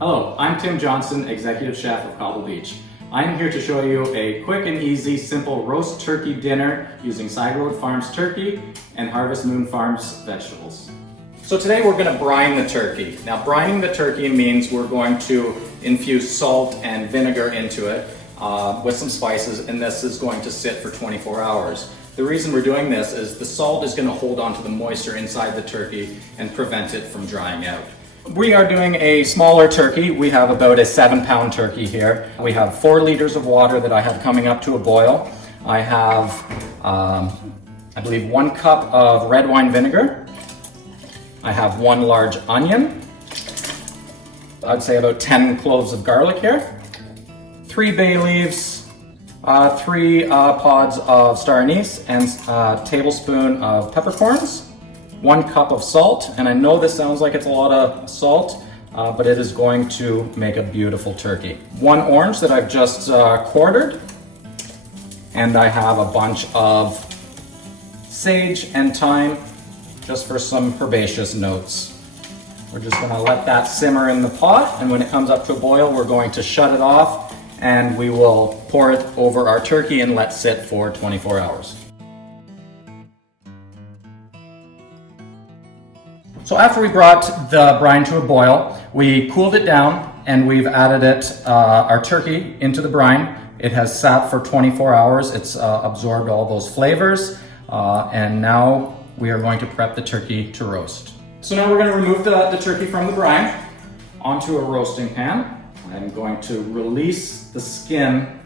Hello, I'm Tim Johnston, Executive Chef of Cobble Beach. I'm here to show you a quick and easy, simple roast turkey dinner using Side Road Farms turkey and Harvest Moon Farms vegetables. So today we're going to brine the turkey. Now brining the turkey means we're going to infuse salt and vinegar into it with some spices, and this is going to sit for 24 hours. The reason we're doing this is the salt is going to hold on to the moisture inside the turkey and prevent it from drying out. We are doing a smaller turkey. We have about a 7-pound turkey here. We have 4 liters of water that I have coming up to a boil. I have, I believe, 1 cup of red wine vinegar. I have 1 large onion. I'd say about 10 cloves of garlic here. 3 bay leaves, 3 pods of star anise, and a tablespoon of peppercorns. 1 cup of salt, and I know this sounds like it's a lot of salt, but it is going to make a beautiful turkey. 1 orange that I've just quartered, and I have a bunch of sage and thyme just for some herbaceous notes. We're just going to let that simmer in the pot, and when it comes up to a boil, we're going to shut it off, and we will pour it over our turkey and let sit for 24 hours. So after we brought the brine to a boil, we cooled it down and we've added our turkey into the brine. It has sat for 24 hours. It's absorbed all those flavors, and now we are going to prep the turkey to roast. So now we're going to remove the turkey from the brine onto a roasting pan. I'm going to release the skin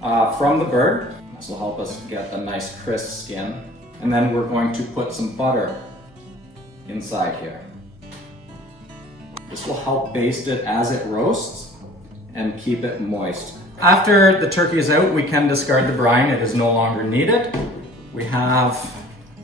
from the bird. This will help us get a nice crisp skin. And then we're going to put some butter inside here. This will help baste it as it roasts and keep it moist. After the turkey is out, we can discard the brine. It is no longer needed. We have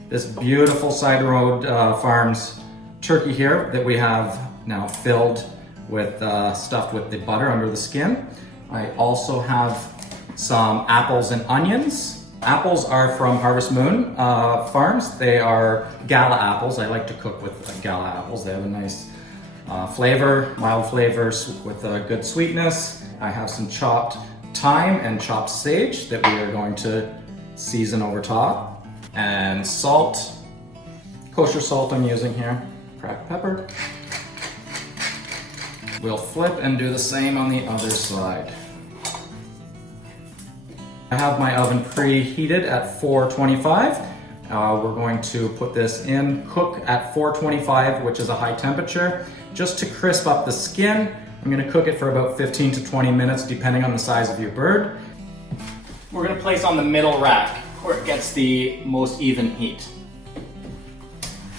this beautiful Side Road Farms turkey here that we have now filled with, stuffed with the butter under the skin. I also have some apples and onions. Apples are from Harvest Moon Farms. They are gala apples. I like to cook with gala apples. They have a nice flavor, mild flavors with a good sweetness. I have some chopped thyme and chopped sage that we are going to season over top. And salt, kosher salt I'm using here, cracked pepper. We'll flip and do the same on the other side. I have my oven preheated at 425. We're going to put this in, cook at 425, which is a high temperature, just to crisp up the skin. I'm going to cook it for about 15 to 20 minutes, depending on the size of your bird. We're going to place on the middle rack where it gets the most even heat.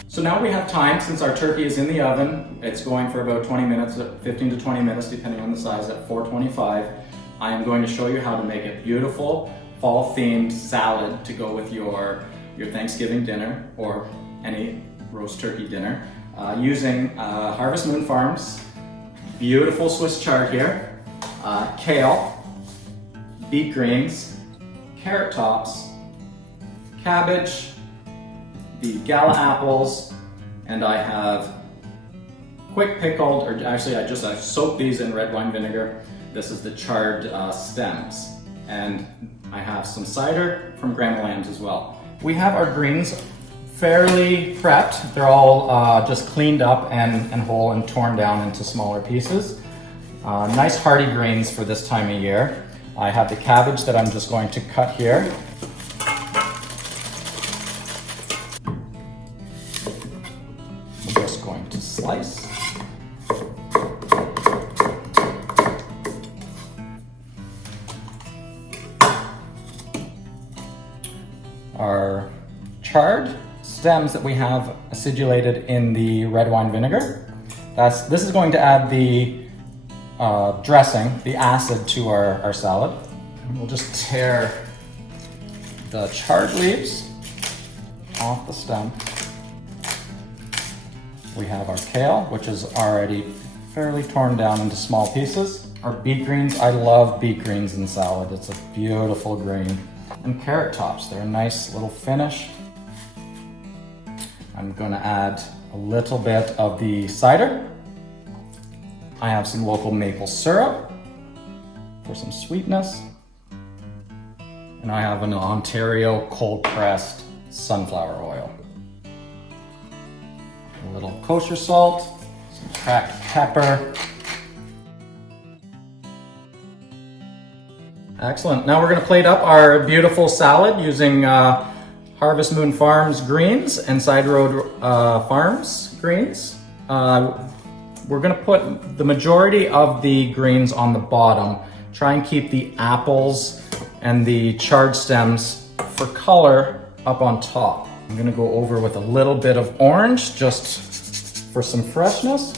So now we have time, since our turkey is in the oven, it's going for about 20 minutes, 15 to 20 minutes, depending on the size, at 425. I am going to show you how to make a beautiful fall-themed salad to go with your Thanksgiving dinner or any roast turkey dinner using Harvest Moon Farms beautiful Swiss chard here, kale, beet greens, carrot tops, cabbage, the gala apples, and I have quick pickled, or actually I soaked these in red wine vinegar. This is the charred stems. And I have some cider from Grandma Lamb's as well. We have our greens fairly prepped. They're all just cleaned up and whole and torn down into smaller pieces. Nice hearty greens for this time of year. I have the cabbage that I'm just going to cut here. I'm just going to slice. Our charred stems that we have acidulated in the red wine vinegar. This is going to add the dressing, the acid, to our salad. And we'll just tear the charred leaves off the stem. We have our kale, which is already fairly torn down into small pieces. Our beet greens, I love beet greens in salad. It's a beautiful green. And carrot tops, they're a nice little finish. I'm going to add a little bit of the cider. I have some local maple syrup for some sweetness. And I have an Ontario cold pressed sunflower oil. A little kosher salt, some cracked pepper. Excellent. Now we're going to plate up our beautiful salad using Harvest Moon Farms greens and Side Road Farms greens. We're going to put the majority of the greens on the bottom. Try and keep the apples and the chard stems for color up on top. I'm going to go over with a little bit of orange just for some freshness.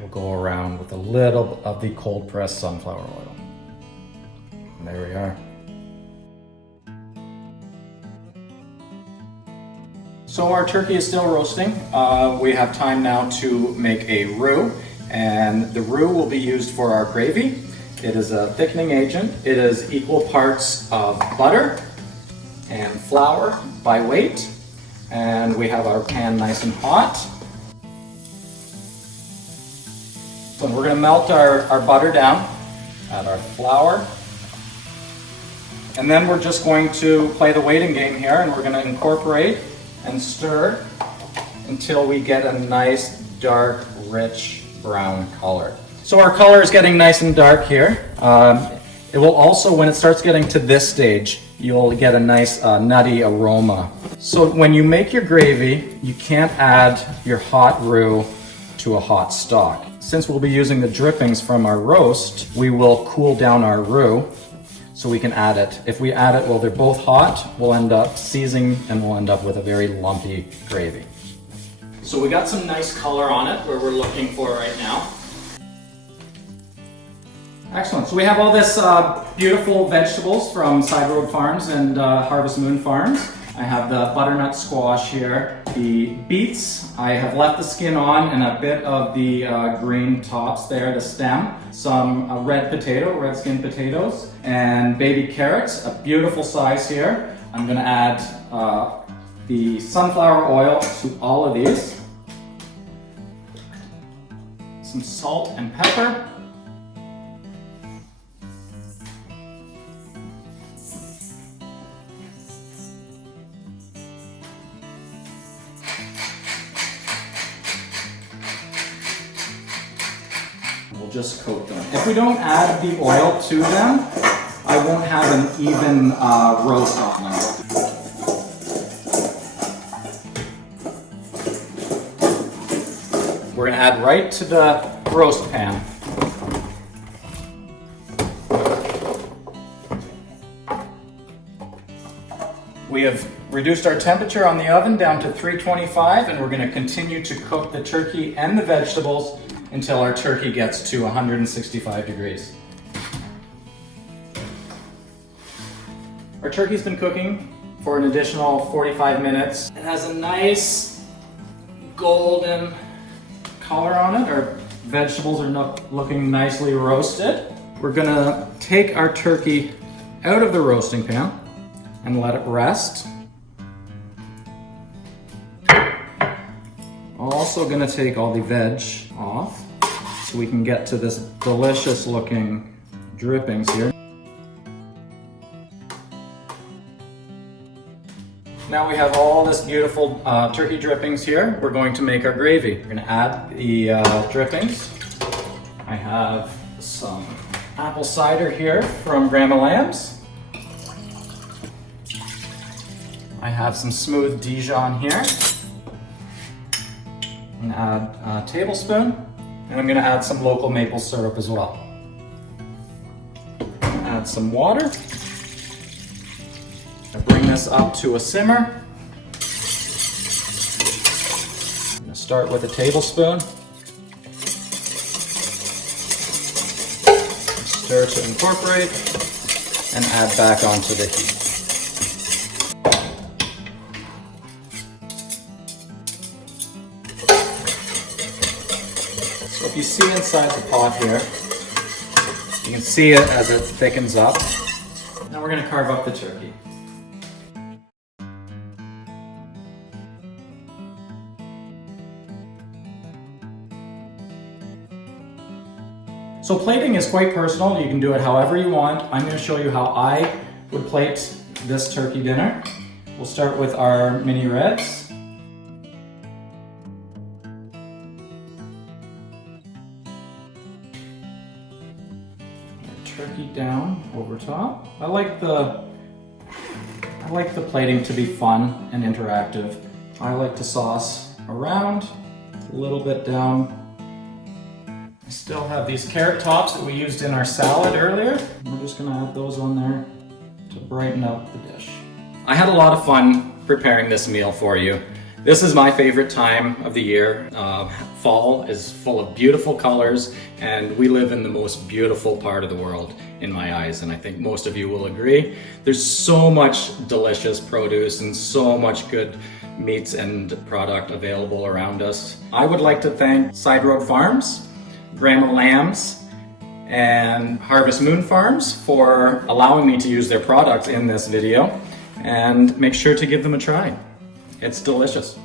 We'll go around with a little of the cold pressed sunflower oil. And there we are. So our turkey is still roasting. We have time now to make a roux, and the roux will be used for our gravy. It is a thickening agent. It is equal parts of butter and flour by weight, and we have our pan nice and hot. So we're going to melt our butter down, add our flour, and then we're just going to play the waiting game here, and we're going to incorporate and stir until we get a nice dark rich brown color. So our color is getting nice and dark here. It will also, when it starts getting to this stage, you'll get a nice nutty aroma. So when you make your gravy, you can't add your hot roux to a hot stock. Since we'll be using the drippings from our roast, we will cool down our roux so we can add it. If we add it while they're both hot, we'll end up seizing and we'll end up with a very lumpy gravy. So we got some nice color on it where we're looking for right now. Excellent. So we have all this beautiful vegetables from Side Road Farms and Harvest Moon Farms. I have the butternut squash here, the beets. I have left the skin on and a bit of the green tops there, the stem. Some red skin potatoes, and baby carrots, a beautiful size here. I'm going to add the sunflower oil to all of these. Some salt and pepper. We'll just coat them. If we don't add the oil to them, I won't have an even roast on them. We're going to add right to the roast pan. We have reduced our temperature on the oven down to 325, and we're going to continue to cook the turkey and the vegetables until our turkey gets to 165 degrees. Our turkey's been cooking for an additional 45 minutes. It has a nice golden color on it. Our vegetables are looking nicely roasted. We're gonna take our turkey out of the roasting pan and let it rest. Also gonna take all the veg off so we can get to this delicious looking drippings here. Now we have all this beautiful turkey drippings here. We're going to make our gravy. We're gonna add the drippings. I have some apple cider here from Grandma Lamb's. I have some smooth Dijon here. I'm gonna add a tablespoon, and I'm gonna add some local maple syrup as well. Add some water. Bring this up to a simmer. I'm going to start with a tablespoon. Stir to incorporate and add back onto the heat. So if you see inside the pot here, you can see it as it thickens up. Now we're going to carve up the turkey. So plating is quite personal. You can do it however you want. I'm going to show you how I would plate this turkey dinner. We'll start with our mini reds. Turkey down over top. I like the plating to be fun and interactive. I like to sauce around, a little bit down. I still have these carrot tops that we used in our salad earlier. We're just gonna add those on there to brighten up the dish. I had a lot of fun preparing this meal for you. This is my favorite time of the year. Fall is full of beautiful colors, and we live in the most beautiful part of the world in my eyes, and I think most of you will agree. There's so much delicious produce and so much good meats and product available around us. I would like to thank Side Road Farms, Grandma Lambs, and Harvest Moon Farms for allowing me to use their products in this video, and make sure to give them a try. It's delicious.